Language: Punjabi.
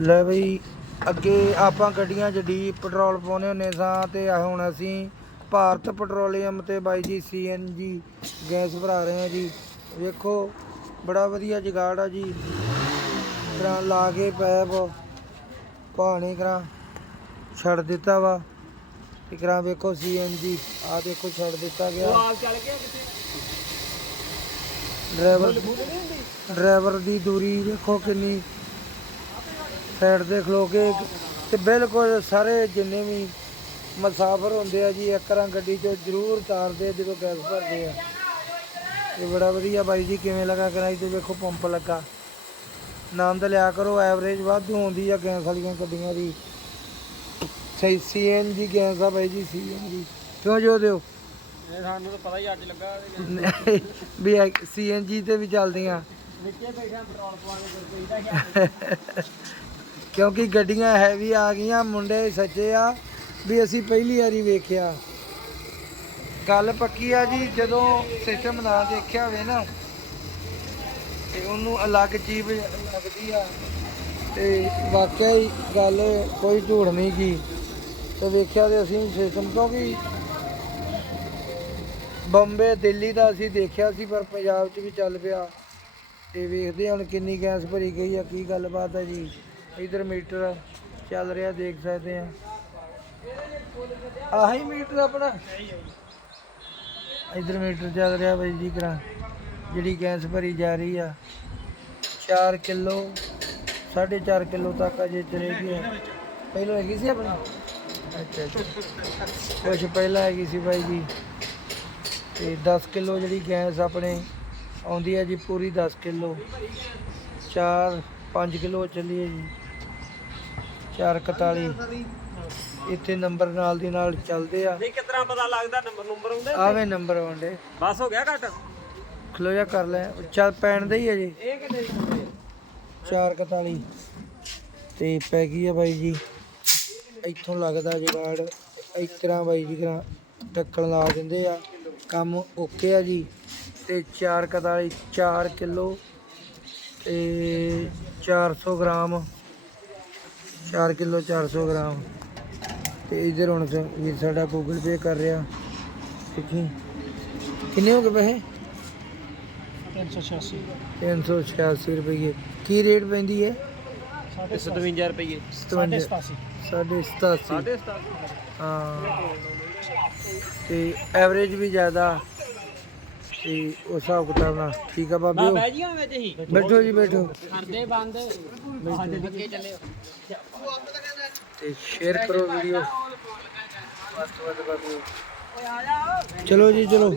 ਲੈ ਬਈ ਅੱਗੇ ਆਪਾਂ ਗੱਡੀਆਂ 'ਚ ਡੀ ਪੈਟਰੋਲ ਪਾਉਨੇ ਹੁੰਨੇ ਸਾਂ ਤੇ ਆਹ ਹੁਣ ਅਸੀਂ ਭਾਰਤ ਪੈਟਰੋਲੀਅਮ ਤੇ ਬਾਈ ਜੀ ਸੀਐਨਜੀ ਗੈਸ ਭਰਾ ਰਹੇ ਹਾਂ ਜੀ। ਵੇਖੋ ਬੜਾ ਵਧੀਆ ਜਗਾੜ ਆ ਜੀ। ਕਰਾਂ ਲਾ ਕੇ ਪੈਪ ਪਾਣੀ ਕਰਾਂ ਛੱਡ ਦਿੱਤਾ ਵਾ। ਇਕਰਾਂ ਵੇਖੋ ਸੀਐਨਜੀ ਆ ਦੇਖੋ ਛੱਡ ਦਿੱਤਾ ਗਿਆ। ਆਪ ਚੱਲ ਗਿਆ ਕਿੱਥੇ? ਡਰਾਈਵਰ ਡਰਾਈਵਰ ਦੀ ਦੂਰੀ ਵੇਖੋ ਕਿੰਨੀ ਸਾਈਡ ਤੇ ਖਲੋ ਕੇ ਤੇ ਬਿਲਕੁਲ ਸਾਰੇ ਜਿੰਨੇ ਵੀ ਮੁਸਾਫਰ ਹੁੰਦੇ ਆ ਜੀ ਇੱਕ ਰਾਂ ਗੱਡੀ ਚੋਂ ਜ਼ਰੂਰ ਤਾਰਦੇ ਆ ਜਦੋਂ ਗੈਸ ਭਰਦੇ ਆ। ਇਹ ਬੜਾ ਵਧੀਆ ਬਾਈ ਜੀ ਕਿਵੇਂ ਲੱਗਾ ਕਰਾਈ ਤੇ ਵੇਖੋ ਪੰਪ ਲੱਗਾ। ਆਨੰਦ ਲਿਆ ਕਰੋ ਐਵਰੇਜ ਵਾਧੂ ਆਉਂਦੀ ਆ ਗੈਸ ਵਾਲੀਆਂ ਗੱਡੀਆਂ ਦੀ। ਸਹੀ ਸੀਐਨਜੀ ਗੈਸ ਆ ਬਾਈ ਜੀ ਸੀਐਨਜੀ ਕਿਉਂ ਜੋ ਦਿਓ? ਇਹ ਸਾਨੂੰ ਤਾਂ ਪਤਾ ਹੀ ਅੱਜ ਲੱਗਾ ਵੀ ਸੀਐਨਜੀ ਤੇ ਵੀ ਚੱਲਦੀਆਂ। ਨਿੱਕੇ ਬੈਠਾ ਪੈਟਰੋਲ ਪਵਾ ਕੇ ਕੋਈ ਦਾ ਕਿਉਂਕਿ ਗੱਡੀਆਂ ਹੈਵੀ ਆ ਗਈਆਂ, ਮੁੰਡੇ ਸੱਚੇ ਆ, ਵੀ ਅਸੀਂ ਪਹਿਲੀ ਵਾਰੀ ਵੇਖਿਆ। ਗੱਲ ਪੱਕੀ ਆ ਜੀ, ਜਦੋਂ ਸਿਸਟਮ ਨਾ ਦੇਖਿਆ ਹੋਵੇ ਨਾ, ਤੇ ਉਹਨੂੰ ਅਲੱਗ ਚੀਜ਼ ਲੱਗਦੀ ਆ। ਤੇ ਵਾਕਿਆ ਹੀ ਗੱਲ ਕੋਈ ਝੂਠ ਨਹੀਂ ਕੀ ਤੇ ਵੇਖਿਆ ਤੇ ਅਸੀਂ ਸਿਸਟਮ ਕਿਉਂਕਿ ਬੰਬੇ, ਦਿੱਲੀ ਦਾ ਅਸੀਂ ਦੇਖਿਆ ਸੀ, ਪਰ ਪੰਜਾਬ 'ਚ ਵੀ ਚੱਲ ਪਿਆ। ਤੇ ਵੇਖਦੇ ਹੁਣ ਕਿੰਨੀ ਗੈਸ ਭਰੀ ਗਈ ਆ, ਕੀ ਗੱਲਬਾਤ ਆ ਜੀ। ਇਧਰ ਮੀਟਰ ਚੱਲ ਰਿਹਾ ਦੇਖ ਸਕਦੇ ਆ ਆਹੀ ਮੀਟਰ ਆਪਣਾ ਇਧਰ ਮੀਟਰ ਚੱਲ ਰਿਹਾ ਬਾਈ ਜੀ ਕਰਾ ਜਿਹੜੀ ਗੈਸ ਭਰੀ ਜਾ ਰਹੀ ਆ 4 ਕਿਲੋ 4.5 ਕਿਲੋ ਤੱਕ ਅਜੇ ਚਲੇਗੀ ਪਹਿਲਾਂ ਹੈਗੀ ਸੀ ਆਪਣੀ ਅੱਛਾ ਅੱਛਾ ਕੁਛ ਪਹਿਲਾਂ ਹੈਗੀ ਸੀ ਬਾਈ ਜੀ ਤੇ 10 ਕਿਲੋ ਜਿਹੜੀ ਗੈਸ ਆਪਣੇ ਆਉਂਦੀ ਹੈ ਜੀ ਪੂਰੀ 10 ਕਿਲੋ 4 5 ਕਿਲੋ ਚੱਲੀ ਹੈ ਜੀ 441 ਇੱਥੇ ਨੰਬਰ ਨਾਲ ਦੀ ਨਾਲ ਚੱਲਦੇ ਆ। ਨਹੀਂ ਕਿਤਨਾ ਪਤਾ ਲੱਗਦਾ? ਨੰਬਰ ਨੰਬਰ ਹੁੰਦੇ ਆਵੇਂ ਨੰਬਰ ਆਉਂਦੇ। ਬਸ ਹੋ ਗਿਆ ਘੱਟ? ਖਲੋ ਜਾ ਕਰ ਲੈ। ਚੱਲ ਪੈਣ ਦੇ ਹੀ ਹੈ ਜੀ। ਇਹ ਕਿੰਨੇ ਦੀ ਹੁੰਦੀ। 441 ਤੇ ਪੈ ਗਈ ਆ ਬਾਈ ਜੀ। ਇੱਥੋਂ ਲੱਗਦਾ ਜੁਗਾੜ। ਇਸ ਤਰ੍ਹਾਂ ਬਾਈ ਜੀ ਕਰਾਂ ਢੱਕਣ ਲਾ ਦਿੰਦੇ ਆ। ਕੰਮ ਓਕੇ ਆ ਜੀ। ਤੇ 441 4 ਕਿਲੋ। ਤੇ 400 ਗ੍ਰਾਮ। 4 kilo 400 gram. ਤੇ ਇਧਰ ਹੁਣ ਵੀ ਸਾਡਾ ਗੂਗਲ ਪੇ ਕਰ ਰਿਹਾ। ਦੇਖੀ। ਕਿੰਨੇ ਹੋ ਗਏ ਪੈਸੇ? 386 386 ਰੁਪਏ ਕੀ ਰੇਟ ਪੈਂਦੀ ਹੈ 57 ਰੁਪਏ 57 ਸਾਢੇ 87 ਸਾਢੇ 77 ਹਾਂ। ਤੇ ਐਵਰੇਜ ਵੀ ਜ਼ਿਆਦਾ। ਤੇ ਉਸ ਹਿਸਾਬ ਕਿਤਾਬ ਨਾਲ ਠੀਕ ਆ ਬਾਬਿਓ ਬਹਿ ਜੀਆਂ ਵਿੱਚ ਹੀ। ਬੈਠੋ ਜੀ ਬੈਠੋ। ਕਰਦੇ ਬੰਦ। ਸਾਡੇ ਅੱਗੇ ਚੱਲੇ ਤੇ ਸ਼ੇਅਰ ਕਰੋ ਵੀਡੀਓ ਚਲੋ ਜੀ ਚਲੋ।